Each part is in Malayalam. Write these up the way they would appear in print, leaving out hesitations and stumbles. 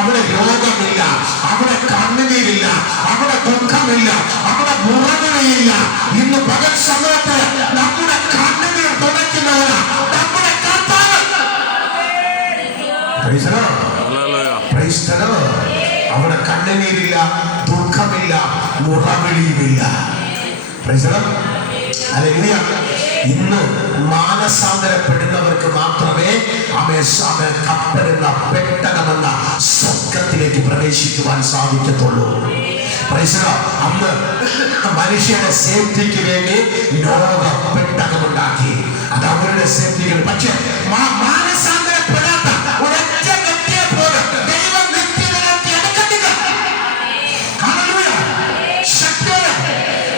അവിടെ രോഗമില്ല, അവിടെ കണ്ണുനീരില്ല, അവിടെ ദുഃഖമില്ല, അവിടെ മുറവിളിയില്ല. ഇന്ന് പകൽ സമയത്ത് നമ്മുടെ കണ്ണുനീർ തുടയ്ക്കുന്നവരാ നമ്മുടെ കർത്താവ്. അവിടെ കണ്ണുനീരില്ല, ദുഃഖമില്ല, മുറവിളിയുമില്ല. ഇന്ന് മാനസാന്തരപ്പെടുന്നവർക്ക് മാത്രമേ കപ്പെടുന്ന പെട്ടകമെന്ന സ്വർഗത്തിലേക്ക് പ്രവേശിക്കുവാൻ സാധിക്കത്തുള്ളൂ. അന്ന് മനുഷ്യന്റെ സേഫ്റ്റിക്ക് വേണ്ടി ലോക പെട്ടകമുണ്ടാക്കി, അത് അവരുടെ സേഫ്റ്റികൾ. പക്ഷെ മാനസാന്തരപ്പെടാത്ത ഒരൊറ്റ വ്യക്തിയെ പോലും ദൈവം നിത്യതയിലേക്ക് എടുക്കത്തില്ല. ശക്തിയോടെ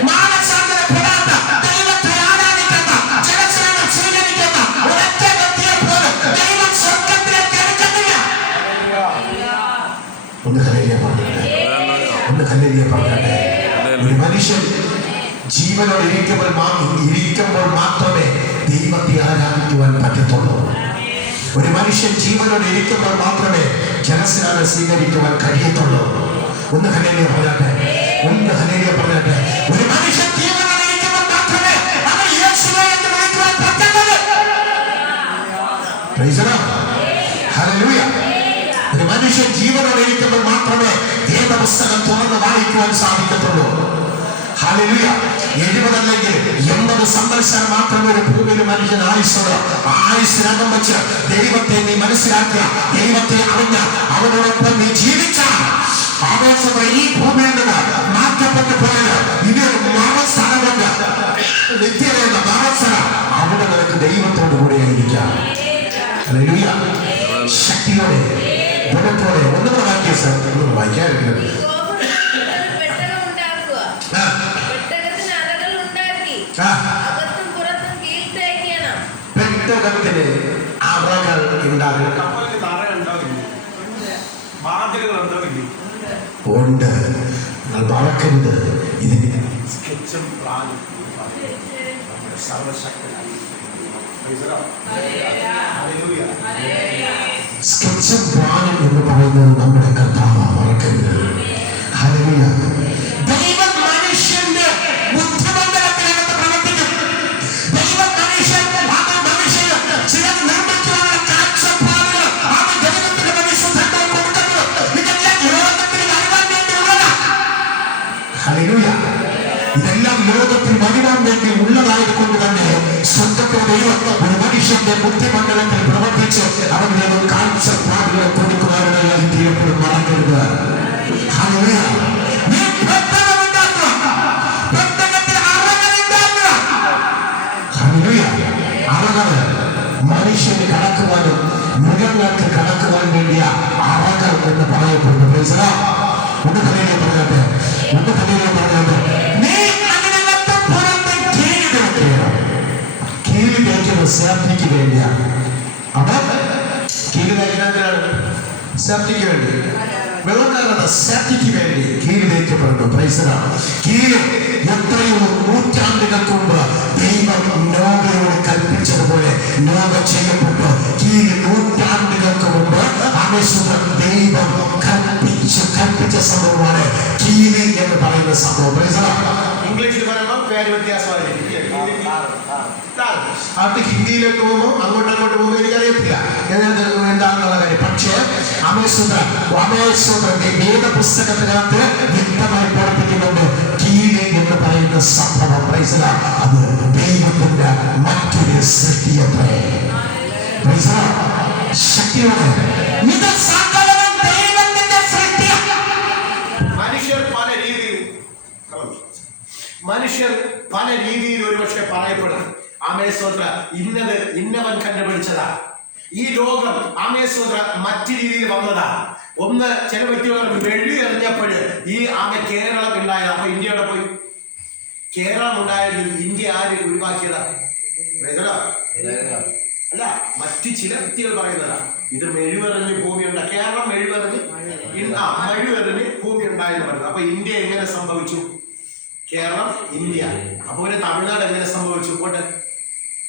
മാനസാന്തരപ്പെടാത്ത ദൈവത്തെ ആരാധിക്കുന്ന ജനസേവനം സ്വീകരിക്കുന്ന ഒരൊറ്റ വ്യക്തിയെ പോലും ദൈവം സ്വർഗത്തിലേക്ക് എടുക്കത്തില്ല. ഒന്ന് ഹല്ലേലൂയ പറഞ്ഞാട്ടെ. ഒരു മനുഷ്യൻ ജീവനോട് ഇരിക്കുമ്പോൾ മാത്രമേ ദൈവത്തെ ആരാധിക്കുവാൻ പറ്റത്തുള്ളൂ. ഒരു മനുഷ്യൻ ജീവനോട് ഇരിക്കുമ്പോൾ മാത്രമേ ജനസ്നാനം സ്വീകരിക്കുവാൻ കഴിയത്തുള്ളൂ. ഒന്ന് ഹല്ലേലൂയ പറഞ്ഞാട്ടെ. ഒരു മനുഷ്യൻ ജീവനോട് ഇരിക്കുമ്പോൾ മാത്രമേ അവൻ യേശുവേ എന്ന് വിളിക്കുവാൻ പറ്റുന്നത്. ഹല്ലേലൂയ. ഒരു മനുഷ്യൻ ജീവനോടെ ഇരിക്കുമ്പോൾ മാത്രമേ വേദപുസ്തകം തുറന്ന് വായിക്കുവാൻ സാധിക്കത്തുള്ളൂ. ഹല്ലേലൂയ. 70 അല്ലെങ്കിൽ 80 സംവത്സരം മാത്രമേ ഒരു ഭൂമിയിൽ മനുഷ്യൻ ആയുസ്സുള്ളൂ. ആയുസ്സിനകം വെച്ച് ദൈവത്തെ നീ മനസ്സിലാക്കിയ, ദൈവത്തെ അറിഞ്ഞ, അവനോടൊപ്പം നീ ജീവിച്ച ഈ ഭൂമിയിൽ നിന്ന് മാറ്റപ്പെട്ടു പോയത് ഇതൊരു മരണസ്ഥലമുണ്ട്. നിത്യതയെന്ന മരണസ്ഥലം. അവിടെ നിനക്ക് ദൈവത്തോടു കൂടെ ആയിരിക്കാം. ഹല്ലേലൂയ. ശക്തിയോടെ ഗുണത്തോടെ ഒന്നും വായിക്കുക സാർ, ഒന്നും വായിക്കാതിരിക്കുന്നത്. പെട്ടകത്തിന് അറകൾ ഉണ്ട്. മറക്കരുത്. ഇതിന് സ്കെച്ചും പ്ലാനും എന്ന് പറയുന്നത് നമ്മുടെ കർത്താവ്. മറക്കരുത്. ഹല്ലേലൂയ. ദൈവം മനുഷ്യന്റെ ബുദ്ധിമണ്ഡലത്തിനകത്ത് പ്രവർത്തിക്കും. ദൈവം മനുഷ്യന് ചില നിർമ്മിക്കുവാനുള്ള കാഴ്ചപ്പാടുകൾ അത് ദൈവത്തിന്റെ പരിശുദ്ധാത്മാവ് കൊടുക്കുന്നത്. ഇതെല്ലാം ലോകത്തിൽ വരുവാൻ വേണ്ടിയുള്ളതാ. ഹല്ലേലൂയ. ഇതെല്ലാം ലോകത്തിൽ വരുവാൻ വേണ്ടി ഉള്ളതായതുകൊണ്ട് തന്നെ സ്വർഗ്ഗത്തിലെ ദൈവം ഒരു മനുഷ്യന്റെ ബുദ്ധിമണ്ഡലത്തിൽ പ്രവർത്തിച്ച് അവരുടെ കാഴ്ചപ്പാടുകളെ കൊടുക്കുവാനായി തീരപ്പെടും. മറക്കരുത്. ഹല്ലേലൂയ. അറകള് മനുഷ്യന് കടക്കുവാനും മൃഗങ്ങൾക്ക് കടക്കുവാൻ വേണ്ടിയ അറകൾ എന്ന് പറയപ്പെടുന്നു. ഒന്ന് കലയിലെ പറഞ്ഞാട്ടെ. കീഴ് തേക്കുന്നത് സേഫ്റ്റിക്ക് വേണ്ടിയാണ്. അപ്പൊ കീഴ് തേക്കുന്നതിനാണ് സേഫ്റ്റിക്ക് വേണ്ടി, വെള്ളക്കാരുടെ സേഫ്റ്റിക്ക് വേണ്ടി കീഴ് തേക്കപ്പെടുന്നു. കീഴ് എത്രയോ നൂറ്റാണ്ടുകൾക്ക് മുമ്പ് ദൈവം നോവയോട് കൽപ്പിച്ചതുപോലെ നോവ ചെയ്യപ്പെട്ടു. കീഴ് നൂറ്റാണ്ടുകൾക്ക് മുമ്പ് ദൈവം കൽപ്പിച്ച സംഭവമാണ് കീഴ് എന്ന് പറയുന്ന സംഭവം. ഇംഗ്ലീഷിൽ പറയുമ്പോൾ പേര് വ്യത്യാസമായിരിക്കും. അത് ഹിന്ദിയിലേക്ക് പോകുമ്പോൾ അങ്ങോട്ട് പോകുമ്പോൾ എനിക്കറിയത്തില്ല എന്താണെന്നുള്ള കാര്യം. പക്ഷേ അമേശ്വരന്റെ വേദപുസ്തകത്തിനകത്ത് വ്യക്തമായി പഠിപ്പിക്കുന്നുണ്ട് കീഴ് എന്ന് പറയുന്ന സംഭവം. അത് ദൈവത്തിന്റെ മറ്റൊരു സൃഷ്ടിയത്രേ. ശക്തിയോടെ ഇത് സകലവും ദൈവത്തിന്റെ സൃഷ്ടിയാണ്. മനുഷ്യർ പല രീതിയിൽ ഒരുപക്ഷെ പറയപ്പെടും. ആമേശ്വര ഇന്നവൻ കണ്ടുപിടിച്ചതാ. ഈ ലോകം ആമേശ്വര മറ്റു രീതിയിൽ വന്നതാ. ഒന്ന് ചില വ്യക്തികൾ വെള്ളി എറിഞ്ഞപ്പോൾ ഈ കേരളം ഉണ്ടായത്. അപ്പൊ ഇന്ത്യയുടെ പോയി കേരളം ഉണ്ടായെങ്കിൽ ഇന്ത്യ ആര് ഒഴിവാക്കിയതാ? അല്ല, മറ്റു ചില വ്യക്തികൾ പറയുന്നതാ. ഇത് മെഴുവെറിഞ്ഞ് ഭൂമി ഉണ്ടായി. കേരളം മെഴുവെറിഞ്ഞ് ഭൂമി ഉണ്ടായെന്ന് പറയുന്നത്. അപ്പൊ ഇന്ത്യ എങ്ങനെ സംഭവിച്ചു? കേരളം, ഇന്ത്യ. അപ്പോൾ തമിഴ്നാട് എങ്ങനെ സംഭവിച്ചു? പോട്ടെ.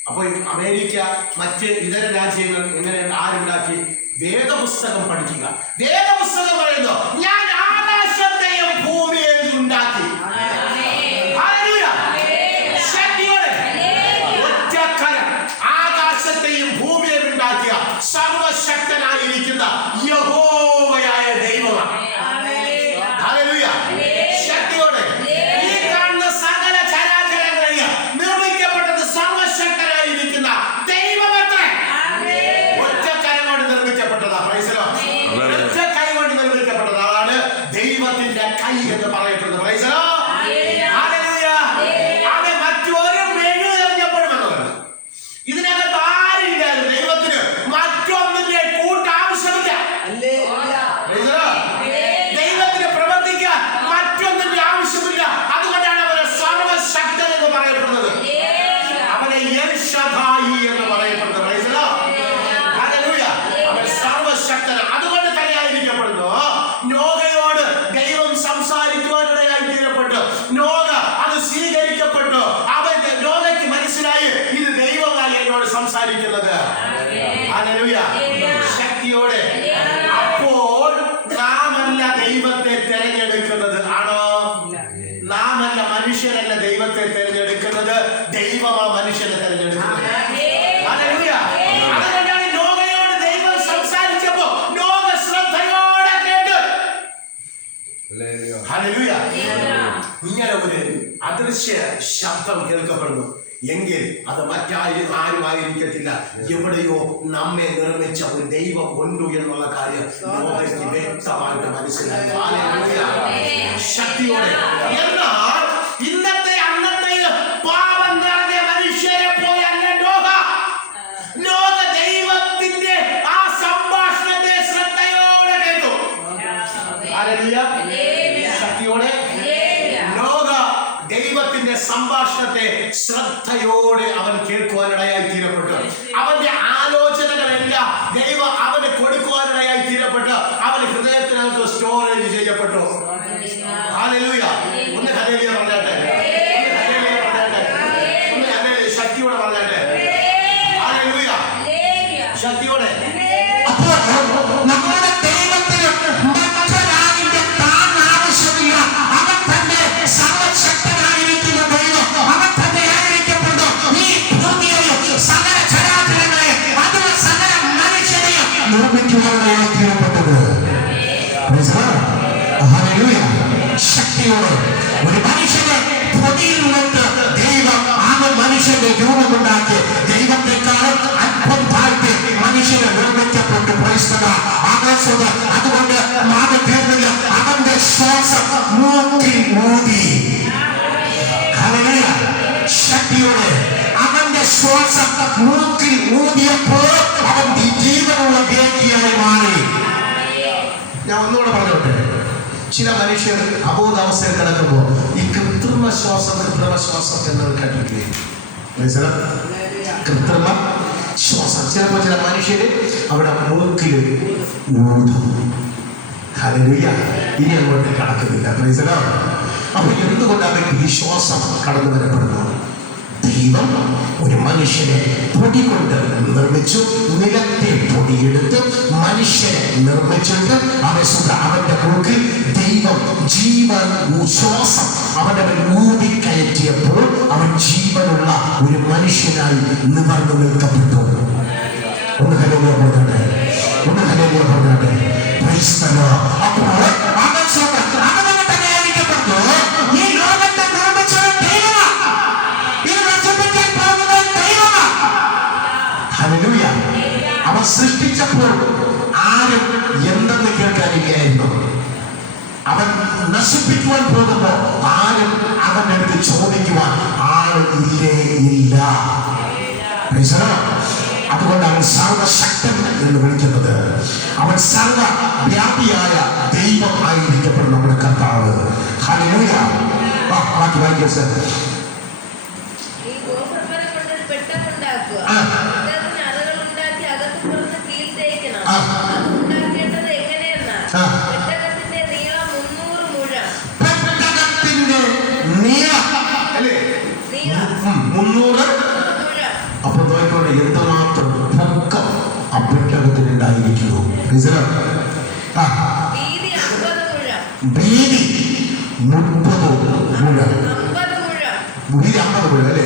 അപ്പോൾ അമേരിക്ക, മറ്റ് ഇതര രാജ്യങ്ങൾ എങ്ങനെ ആരുണ്ടാക്കി? വേദപുസ്തകം പഠിക്കുക. വേദപുസ്തകം കുറിച്ച് ശബ്ദം കേൾക്കപ്പെടുന്നു എങ്കിൽ അത് ആരുമായിരിക്കത്തില്ല. എവിടെയോ നമ്മെ നിർമ്മിച്ച ഒരു ദൈവം ഉണ്ട് എന്നുള്ള കാര്യം നോഹയ്ക്ക് വ്യക്തമായിട്ട് മനസ്സിലായി. ശക്തിയോടെ. എന്നാൽ ഇന്നത്തെ അന്നത്തെ പാപം നിറഞ്ഞ മനുഷ്യരെ പോയല്ല നോഹ ദൈവത്തിന്റെ ആ സംഭാഷണത്തെ ശ്രദ്ധയോടെ കേട്ടു. ശക്തിയോടെ. ദൈവത്തിന്റെ സംഭാഷണത്തെ ശ്രദ്ധയോടെ അവൻ കേൾക്കുവാനിടയായി തീരപ്പെട്ടു. അവന്റെ ആലോചനകളെല്ലാം ദൈവം അവന് കൊടുക്കുവാനിടയായി തീരപ്പെട്ടു. അവന്റെ ഹൃദയത്തിനകത്ത് സ്റ്റോറേജ് ചെയ്യപ്പെട്ടു. ഹല്ലേലൂയ. ഒന്ന് ഹല്ലേലൂയ പറഞ്ഞാട്ടെ. ഒന്ന് ഹല്ലേലൂയ ശക്തിയോടെ പറഞ്ഞാട്ടെ. ഹല്ലേലൂയ ശക്തിയോടെ. നമ്മുടെ ദൈവത്തിന് മറ്റൊരാളിന്റെ താൻ ആവശ്യമില്ല. അവൻ തന്നെ സർവശക്തനായിരിക്കുന്ന ദൈവം. അവൻ തന്നെ ആയിരിക്കപ്പെട്ടു ഈ ഭൂമിയെയും സകല ചരാചരങ്ങളെ അതുപോലെ സകല മനുഷ്യരെയും നിർമ്മിക്കുവാനായി തീരപ്പെട്ടത്. ശക്തിയോടെ ഒരു മനുഷ്യനെ പൊടിയിൽ നിന്നിട്ട് ദൈവം ആ മനുഷ്യന്റെ രൂപമുണ്ടാക്കി ദൈവത്തെക്കാളും അല്പം താഴ്ത്തി മനുഷ്യനെ നിർമ്മിക്കപ്പെട്ടു. അതുകൊണ്ട് മാറി തീർന്നില്ല. അവന്റെ ശ്വാസം മൂക്കിൽ ഊതി. ശക്തിയോടെ അവന്റെ ശ്വാസം മൂക്കിൽ ഊതിയപ്പോൾ അവൻ ജീവനുള്ള വ്യക്തിയായി മാറി. ഞാൻ ഒന്നുകൂടെ പറഞ്ഞോട്ടെ. ചില മനുഷ്യർ അബോധാവസ്ഥയിൽ കിടക്കുമ്പോൾ ഈ കൃത്രിമ ശ്വാസം എന്ന് കേട്ടിട്ടില്ലേ? കൃത്രിമ ശ്വാസം. ചിലപ്പോൾ ചില മനുഷ്യര് അവിടെ മൂക്കിൽ ഊതും. ഹല്ലേലൂയ. ഇനി അങ്ങോട്ട് കടക്കുന്നില്ല. Praise the Lord. അപ്പൊ എന്തുകൊണ്ട് അവർക്ക് ഈ ശ്വാസം കടന്നു വരപ്പെടുന്നു? ദൈവം ഒരു മനുഷ്യനെ പൊടി കൊണ്ട് നിർമ്മിച്ചു. നിലത്തെ പൊടിയെടുത്ത് മനുഷ്യനെ നിർമ്മിച്ചിട്ട് അവന്റെ മൂക്കിൽ ദൈവം ജീവൻ ശ്വാസം അവന്റെ ഊതിക്കയറ്റിയപ്പോൾ അവൻ ജീവനുള്ള ഒരു മനുഷ്യനായി നിവർന്നു നിൽക്കപ്പെട്ടു. ഒന്ന് ഹല്ലേലൂയ പറഞ്ഞാട്ടെ. ഒന്ന് ഹല്ലേലൂയ പറഞ്ഞാട്ടെ. Praise the Lord. അപ്പോൾ അവൻ തന്നെ ആയിരിക്കപ്പെട്ടു. ഈ ലോകത്തെ നിർമ്മിച്ച അവൻ സൃഷ്ടിച്ചപ്പോൾ ആരും എന്തെന്ന് കേൾക്കാനില്ലായിരുന്നു. അവൻ നശിപ്പിക്കുവാൻ പോകുമ്പോൾ ആരും അവന്റെ അടുത്ത് ചോദിക്കുവാൻ ഇല്ല. അതുകൊണ്ട് അവൻ സർവശക്തൻ എന്ന് വിളിക്കുന്നത്. അവൻ സർവവ്യാപിയായ ദൈവം ആയിരിക്കപ്പെടും നമ്മുടെ കർത്താവ്. ഹല്ലേലൂയ. ബാക്കി വായിക്കാം സർ. അപ്പൊ നോക്കിക്കൊണ്ട് എന്തുമാത്രം പൊക്കം ആ പെട്ടകത്തിനുണ്ടായിരിക്കുന്നു. വീതി 30 മുഴം. വീതി 50 മുഴം അല്ലേ?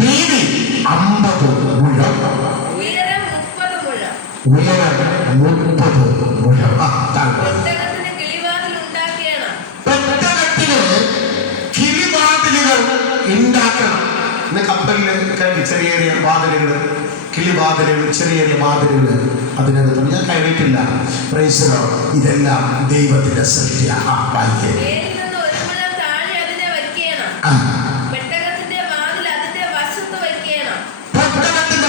വീതി 50 മുഴം. ഉയരം 30 മുഴം. പെട്ടകത്തിന് കിളിവാതിലുകൾ ഉണ്ടാക്കണം. ഇന്ന് കപ്പലിൽ ചെറിയ ചെറിയ വാതിലുകൾ, കിളിവാതിലുകൾ, ചെറിയ ചെറിയ വാതിലുകൾ അതിനകത്ത് ഞാൻ കയറിയിട്ടില്ല. Praise the Lord. ഇതെല്ലാം ദൈവത്തിന്റെ സൃഷ്ടിയാണ്. പെട്ടകത്തിന്റെ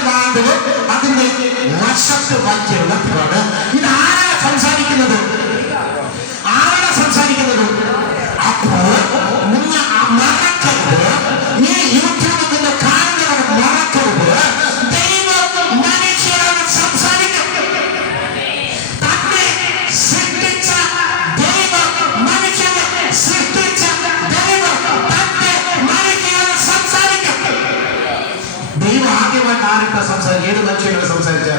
വാതിൽ അതിന്റെ വശത്ത് വയ്ക്കണം. ഇത് ആരാ സംസാരിക്കുന്നത്? അപ്പോൾ മറക്കരുത്. ഈ യൂട്യൂബിന്റെ കാണുന്നവർ മറക്കരുത്. ദൈവം മനുഷ്യരോട് സംസാരിക്കും. തന്നെ സൃഷ്ടിച്ച ദൈവം മനുഷ്യനെ സൃഷ്ടിച്ച ദൈവം തന്നെ മനുഷ്യരോട് സംസാരിക്കും. ദൈവം ആദ്യമായിട്ട് ആരുടെ സംസാരിക്കും? ഏത് മനുഷ്യനോട് സംസാരിച്ച?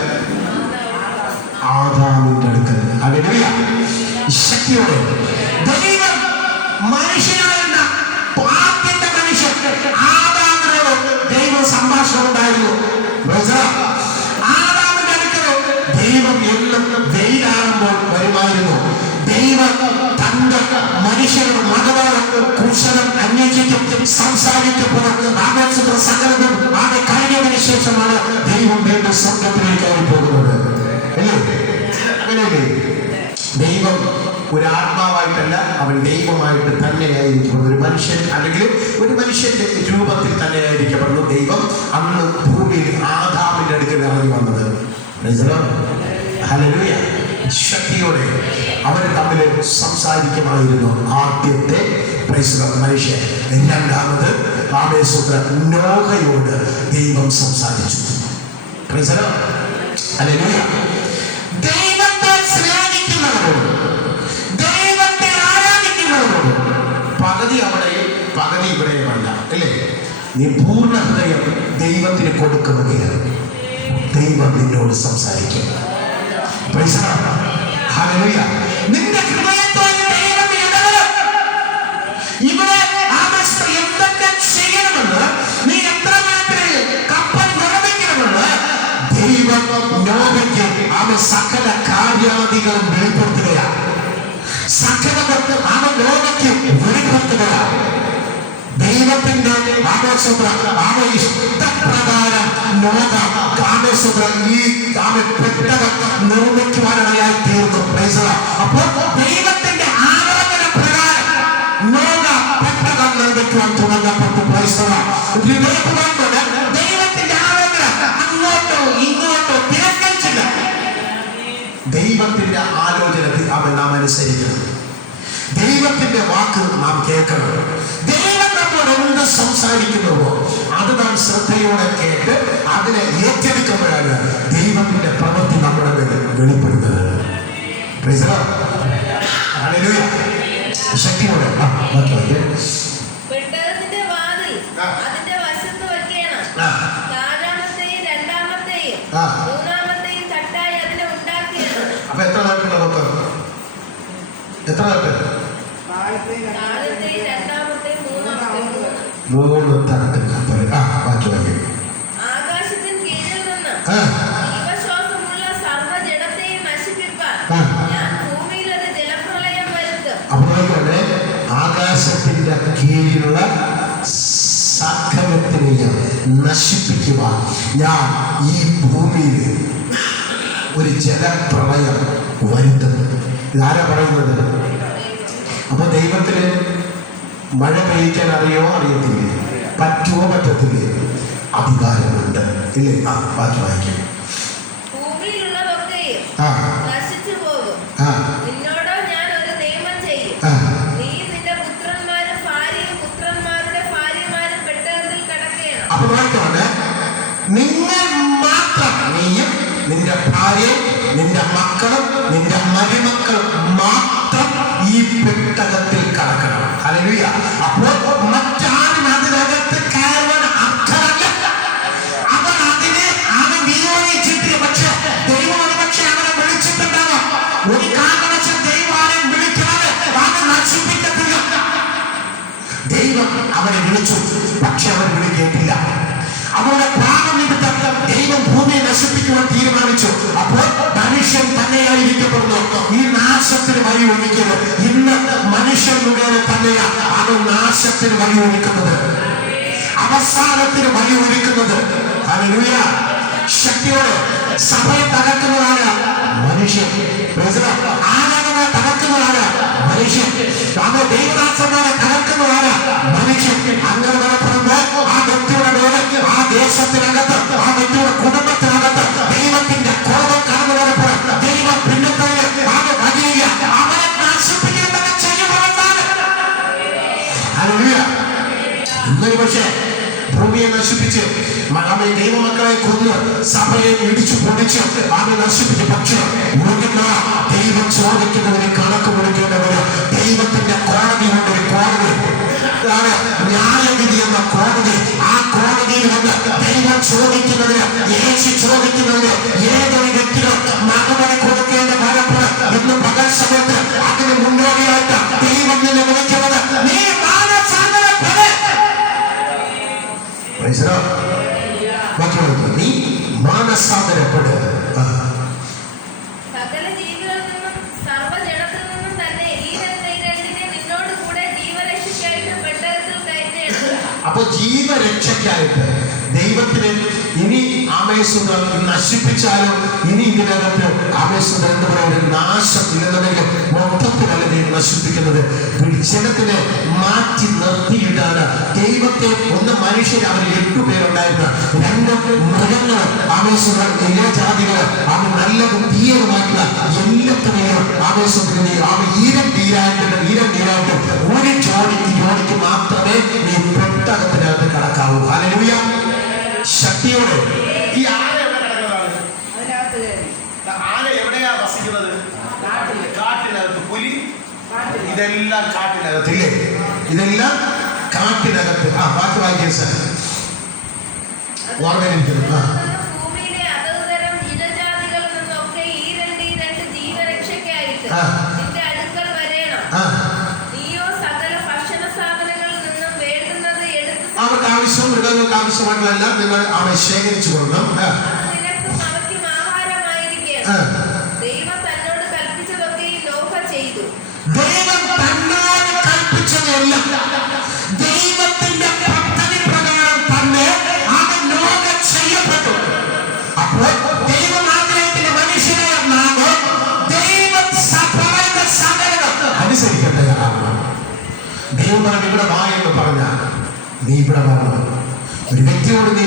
ആദാം ദൈവം ഒരു ആത്മാവായിട്ടല്ല, അവൻ ദൈവമായിട്ട് തന്നെയായിരിക്കും. ഒരു മനുഷ്യൻ അല്ലെങ്കിൽ ഒരു മനുഷ്യന്റെ രൂപത്തിൽ തന്നെയായിരിക്കപ്പെടുന്നു. ദൈവം അന്ന് ഭൂമിയിൽ ആദാമിന്റെ അടുക്കൽ ഇറങ്ങി വന്നത്. ഹല്ലേലൂയ. ശക്തിയോടെ അവർ തമ്മിൽ സംസാരിക്കുമായിരുന്നു. ആദ്യത്തെ മനുഷ്യൻ. രണ്ടാമത് നോഹയോട് ദൈവം സംസാരിച്ചു. ഹല്ലേലൂയ. ദൈവത്തെ സ്നേഹിക്കുന്നവരോട്, ദൈവത്തെ ആരാധിക്കുന്നവരോട് പകുതി അവിടെയും പകുതി ഇവിടെയുമല്ല, അല്ലേ? നീ പൂർണ്ണ ഹൃദയം ദൈവത്തിന് കൊടുക്കുകയാണ്, ദൈവം നിന്നോട് സംസാരിക്കും. ഹല്ലേലൂയ. നിന്റെ ഹൃദയത്തോട് ദൈവം ഇടപെടും. ഇവിടെ എന്തൊക്കെ ചെയ്യണമെന്ന്, നീ എത്ര മാത്രമേ കപ്പൽ നിർമ്മിക്കണമെന്ന് ദൈവം നോഹയ്ക്ക് അവൻ സകല കാര്യാദികളും വെളിപ്പെടുത്തുകയാണ്. സകല അവൻ നോഹയ്ക്ക് വെളിപ്പെടുത്തുകയാണ്. ദൈവത്തിന്റെ ഇഷ്ടപ്രകാരം നോഹ ഈ പെട്ടകം നിർമ്മിക്കുവാനായി തീർന്നു. അപ്പോൾ ദൈവത്തിന്റെ ആലോചന പ്രകാരം നോഹ പെട്ടകം നിർമ്മിക്കുവാൻ തുടങ്ങപ്പെട്ടു. ദൈവത്തിന്റെ ആലോചന അങ്ങോട്ടോ ഇങ്ങോട്ടോ തിരക്കില്ല. ദൈവത്തിന്റെ ആലോചനത്തിൽ നാം അനുസരിക്കണം. ദൈവത്തിന്റെ വാക്ക് നാം കേൾക്കണം. ദൈവം നമ്മോട് എന്ത് സംസാരിക്കുന്നുവോ അത് നാം ശ്രദ്ധയോടെ കേട്ട് അതിനെ ഏറ്റെടുക്കുമ്പോഴാണ് ദൈവത്തിന്റെ പ്രവൃത്തി നമ്മുടെ മേൽ വെളിപ്പെടുന്നത്. ശക്തിയോടെ അപ്പൊ എത്ര നാട്ടിലുള്ള മൊത്തം? എത്ര നാട്ട്? 3 തരത്തിൽ കപ്പൽ. ബാക്കി വായിക്കും. ആകാശത്തിന് കീഴിൽ നിന്ന് ജീവശ്വാസമുള്ള സർവ്വജഡത്തെയും നശിപ്പിപ്പാൻ ഞാൻ ഭൂമിയിൽ ഒരു ജലപ്രളയം വരുത്തും. അപ്പോൾ ആകാശത്തിന്റെ കീഴിലുള്ള സകലത്തിനെയും നശിപ്പിക്കുവാൻ ഞാൻ ഈ ഭൂമിയിൽ ഒരു ജലപ്രളയം വരുത്തും. ഇതാരാ പറയുന്നത്? അപ്പൊ ദൈവത്തിന് മഴ പെയ്യിക്കാൻ അറിയോ അറിയത്തില്ലേ? പറ്റുമോ പറ്റത്തില്ലേ? അധികാരമുണ്ട്, ഇല്ലേ? ബാക്കി വായിക്കും. ഭൂമിയിലുള്ളതൊക്കെയും നശിച്ചു പോകും. നിന്നോടോ ഞാൻ ഒരു നിയമം ചെയ്യും. നീ നിന്റെ പുത്രന്മാരും ഭാര്യയും പുത്രന്മാരുടെ ഭാര്യമാരും പെട്ടകത്തിൽ കിടക്കണം. അപ്പൊ നോക്കാണ്, നിങ്ങൾ മാത്രം, നീയും നിന്റെ ഭാര്യയും നിന്റെ മക്കളും നിന്റെ മരുമക്കളും മാത്രം ഈ പെട്ടകത്തിൽ കടക്കണം. ഹല്ലേലൂയ. അപ്പോൾ മറ്റാരും അതിനകത്ത് കയറാൻ അർഹരല്ല. അവൻ അതിനെ നിയോഗിച്ചിട്ട്, പക്ഷെ ദൈവം പക്ഷെ അവനെ വിളിച്ചിട്ടുണ്ടാവാം. ഒരു കാരണവശാൽ ദൈവം ആരെയും വിളിക്കാതെ അവനെ നശിപ്പിക്കത്തില്ല. ദൈവം അവനെ വിളിച്ചു, പക്ഷെ അവൻ വിളിക്കേട്ടില്ല. അവരുടെ പാപം നിമിത്തം ദൈവം ഭൂമിയെ നശിപ്പിക്കുവാൻ തീരുമാനിച്ചു. അപ്പോൾ മനുഷ്യൻ തന്നെയായിരിക്കപ്പെടുന്നു ഈ നാശത്തിന് വഴി ഒഴിക്കുന്നത്. ഇന്ന് മനുഷ്യൻ മുഖേന തന്നെയാണ് അവൻ നാശത്തിന് വഴി ഒഴിക്കുന്നത്, അവസാനത്തിന് വഴി ഒഴിക്കുന്നത്. ഹല്ലേലൂയ. ശക്തിയോടെ സഭയെ തകർക്കുന്നതാണ് മനുഷ്യൻ. ആരാധന തകർക്കുന്നതാണ് മനുഷ്യൻ. ദൈവദാസന്മാരെ തകർക്കുന്നതാണ് മനുഷ്യൻ. അങ്ങനെ നടത്തുമ്പോൾ ആ വ്യക്തിയുടെ മേലെ, ആ ദേശത്തിനകത്ത്, ആ വ്യക്തിയുടെ കുടുംബത്തിനകത്ത് ദൈവത്തിന്റെ കോപം കടന്നു വരുമ്പോൾ ദൈവം പിന്നത്തെ അത് വലിയ അവനെ നശിപ്പിക്കേണ്ടത് ചെയ്യുന്നതാണ്. ഹല്ലേലൂയ. ഇന്നൊരു പക്ഷേ ഭൂമിയെ നശിപ്പിച്ച് ദൈവമക്കളെ കൊന്ന് സഭയെ ഇടിച്ചു പൊടിച്ച് അവനെ നശിപ്പിച്ച്, പക്ഷേ ദൈവം ചോദിക്കുന്നതിന് കണക്ക് കൊടുക്കേണ്ടവര് ദൈവത്തിന്റെ കോടതി കൊണ്ടൊരു കോടതി, ന്യായവിധി എന്ന കോടതി. ആ കോടതിയിൽ വന്ന് ദൈവം ചോദിക്കുന്നതിന്, യേശു ചോദിക്കുന്നതിന് ഏതൊരു വ്യക്തിയും മറുപടി കൊടുക്കേണ്ട വരപ്പ് എന്ന് പകൽ സമയത്ത് അതിന് മുന്നോടിയായിട്ട് ദൈവം നിന്നെ വിളിക്കുന്നത്, നീ മാനസാന്തരപ്പെട്. നീ മാനസാന്തരപ്പെട്. സകല ജീവികളിൽ നിന്നും സർവ്വജഡത്തിൽ നിന്നും തന്നെ ഈ രണ്ടിനെ നിന്നോട് കൂടെ ജീവരക്ഷയ്ക്കായിട്ട് പെട്ടകത്തിൽ കയറ്റേണ്ടത്. അപ്പൊ ജീവരക്ഷയ്ക്കായിട്ട് ദൈവത്തിന് ഇനി ആമേശ്വര നശിപ്പിച്ചാലും ഇനി ഇതിനകത്ത് ആമേശ്വര എന്താ പറയുക, ഒരു നാശം ഇല്ലെന്നുണ്ടെങ്കിൽ മൊത്തത്തിലല്ല ദൈവം നശിപ്പിക്കുന്നത്. ജനത്തിനെ മാറ്റി നിർത്തിയിട്ടാണ് ദൈവത്തെ. ഒന്ന് മനുഷ്യർ, അവർ 8 പേരുണ്ടായിരുന്ന 2 മൃഗങ്ങൾ ആമേശ്വര ഇലജാതികള് അവൻ നല്ലതും തീയതുമായിട്ടുള്ള എല്ലാത്തിനെയും ആമേശ്വരനെ അവൻ ഈരം തീരായിട്ട് ഒരു ജോഡിക്ക് മാത്രമേ നീ പെട്ടകത്തിനകത്ത് കടക്കാവൂ. ഹല്ലേലൂയ. ശക്തിയോടെ ഈ ആന എവിടെ കിടക്കുന്നതാണ്? അതിനകത്ത് കയറി. ആന എവിടെയാ വസിക്കുന്നത്? കാട്ടിനകത്ത്. പുലി ഇതെല്ലാം കാട്ടിനകത്തില്ലേ? ഇതെല്ലാം കാട്ടിനകത്ത്. ബാക്കി വായിക്കാൻ സാർ ഓർമ്മയിരിക്കുന്നു. ഭൂമിയിലെ അതേതരം ഇഴജാതികളിൽ നിന്നൊക്കെ ഈ രണ്ട് ജീവരക്ഷയ്ക്കായിട്ട് നിന്റെ അടുക്കൽ വരേണം. നീയോ സകല ഭക്ഷണ സാധനങ്ങളിൽ നിന്നും വേണ്ടുന്നത് എടുത്ത് അവർക്ക് ആവശ്യം, മൃഗങ്ങൾക്ക് ആവശ്യമായിട്ടുള്ളതെല്ലാം നിങ്ങൾ അവരെ ശേഖരിച്ചു കൊള്ളണം. നിനക്കും അവയ്ക്കും ആഹാരമായിരിക്കണം. ദൈവം തന്നോട് കൽപ്പിച്ചതൊക്കെ ഈ നോഹ ചെയ്തു. ദൈവം തന്നോട് കൽപ്പിച്ചതെല്ലാം ദൈവത്തിന്റെ പദ്ധതി പ്രകാരം തന്നെ അവൻ നോഹ ചെയ്യപ്പെട്ടു. അപ്പോൾ ദൈവം ആഗ്രഹത്തിന്റെ മനുഷ്യനായ നാം ദൈവം പറയുന്ന സകലം അനുസരിക്കേണ്ട ആളാണ്. ദൈവം പറഞ്ഞു ഇവിടെ വാ എന്ന് പറഞ്ഞാൽ നീ ഇവിടെ വരണം. ഒരു വ്യക്തിയോട് നീ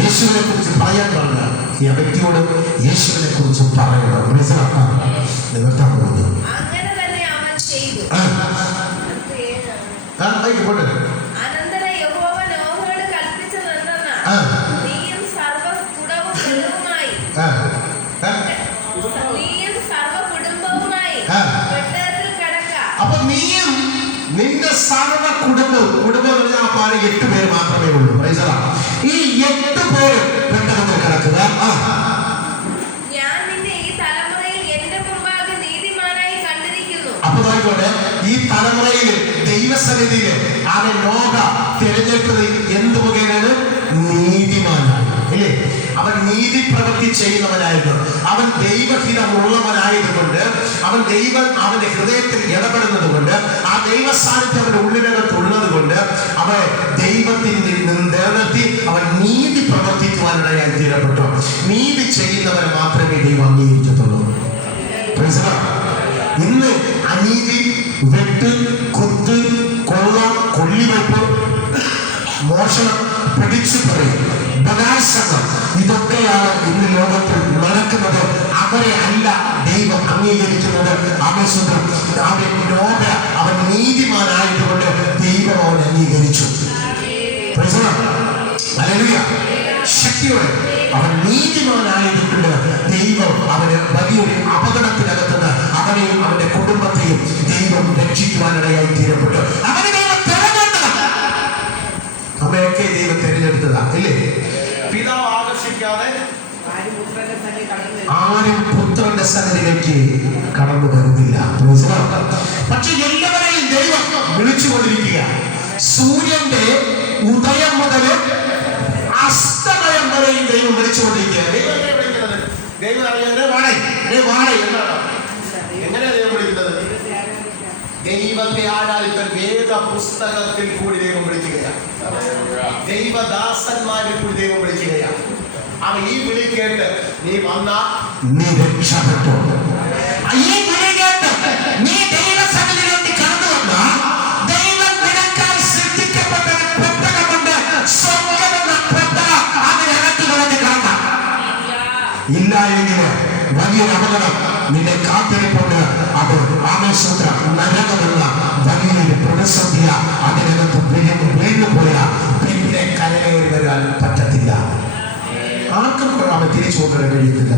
യേശുവിനെ കുറിച്ച് പറയാൻ പറഞ്ഞാൽ ഈ ആ വ്യക്തിയോട് യേശുവിനെ കുറിച്ച് പറയണം. നിർത്താൻ പോകുന്നു. അങ്ങനെ തന്നെ അവൻ ചെയ്തു. അനന്തരം യഹോവ നോഹയോട് കൽപ്പിച്ചതെന്തെന്നാൽ നീയും സർവ്വ കുടുംബവുമായി പെട്ടകത്തിൽ കിടക്കാം. അപ്പൊ നീയും നിന്റെ സർവ്വ കുടുംബം പറഞ്ഞാൽ ആ പാല് 8 പേര് മാത്രമേ ഉള്ളൂ. ഈ 8 പേര് പെട്ടകത്തിൽ കിടക്കുക. ഞാൻ നിന്നെ ഈ തലമുറയിൽ എന്റെ മുമ്പാകെ നീതിമാനായി കണ്ടിരിക്കുന്നു. അപ്പൊ നോക്കിക്കോട്ടെ, ഈ തലമുറയിൽ ദൈവസന്നിധിയിൽ അവൻ നോഹ തിരഞ്ഞെടുത്തത് എന്ത് മുഖേനാണ്? നീതിമാനാണ് ഇല്ലേ? അവൻ നീതി പ്രവൃത്തി ചെയ്യുന്നവനായിരുന്നു. അവൻ ദൈവഹിതമുള്ളവനായതുകൊണ്ട് അവന്റെ ഹൃദയത്തിൽ ഇടപെടുന്നത് കൊണ്ട് ആ ദൈവ സാന്നിധ്യം അവന്റെ ഉള്ളിനകത്തുള്ളത് കൊണ്ട് അവൻ ദൈവത്തിൽ നിലനിർത്തി അവൻ നീതി പ്രവർത്തിക്കുവാനിടയായി തീരപ്പെട്ടു. നീതി ചെയ്യുന്നവരെ മാത്രമേ ദൈവം അംഗീകരിക്കത്തുള്ളൂ. ഇന്ന് അനീതി, വെട്ട്, കുത്ത്, കൊള്ള, കൊള്ളിവെപ്പ്, മോഷണം, പിടിച്ചു പറയും, ബലാത്സംഗം, ഇതൊക്കെയാണ് ഇന്ന് ലോകത്തിൽ നടക്കുന്നത്. അവരെ അല്ല ദൈവം അംഗീകരിക്കുന്നത്. അവൻ നീതിമാനായതുകൊണ്ട് ദൈവം അവൻ അംഗീകരിച്ചു. ഹല്ലേലൂയ. ശക്തിയോടെ അവൻ നീതിമാനായതുകൊണ്ട് ദൈവം അവന് വലിയൊരു അപകടത്തിനകത്തുനിന്ന് അവനെയും അവന്റെ കുടുംബത്തെയും ദൈവം രക്ഷിക്കുവാനിടയായി തീരപ്പെട്ടു. അവനെ ദൈവം തിരഞ്ഞെടുത്തതാണ്. അവയൊക്കെ ദൈവം തിരഞ്ഞെടുത്തതാ ഇല്ലേ? പിതാവ് ആകർഷിക്കാതെ ആരും പുത്രന്റെ സന്നിധിയിലേക്ക് കടന്നു വരുന്നില്ല. പക്ഷെ എല്ലാവരെയും ദൈവം വിളിച്ചുകൊണ്ടിരിക്കുക. സൂര്യന്റെ ഉദയം മുതൽ അസ്തമയം വരെയും ദൈവം വിളിച്ചുകൊണ്ടിരിക്കുക. ദൈവം അറിയാതെ വാടേ എന്നാണ്. എങ്ങനെയാ ദൈവം വിളിക്കുന്നത്? ദൈവത്തെ ആരാധിക്കാൻ വേദ പുസ്തകത്തിൽ കൂടി ദൈവം വിളിക്കുകയാണ്. ദൈവദാസന്മാരിൽ കൂടി ദൈവം വിളിക്കുകയാണ്. അവൻ ഈ വിളി കേട്ട് നീ വന്നാ നീ രക്ഷപ്പെട്ടു. ഈ വിളി കേട്ട് നീ ദൈവസന്നിധിയിലേക്ക് കടന്നു വന്നാ ദൈവം നിനക്കായി സൃഷ്ടിക്കപ്പെട്ട പെട്ടകമുണ്ട്. സ്വർഗ്ഗമെന്ന പെട്ടകം അതിനകത്ത് കിടന്ന് കിടക്കാം. ഇല്ല എങ്കിൽ വലിയൊരു അപകടം നിന്നെ കാത്തിരിപ്പുണ്ട്. അത് ആമേശ്വര നരകമുള്ള വലിയൊരു പ്രതിസന്ധിയ. അതിനകത്ത് വീണുപോയ പിന്നെ കരകയറി വരാൻ പറ്റത്തില്ല. ആർക്കും അവൻ തിരിച്ചു കൊണ്ടുവരാൻ കഴിയത്തില്ല.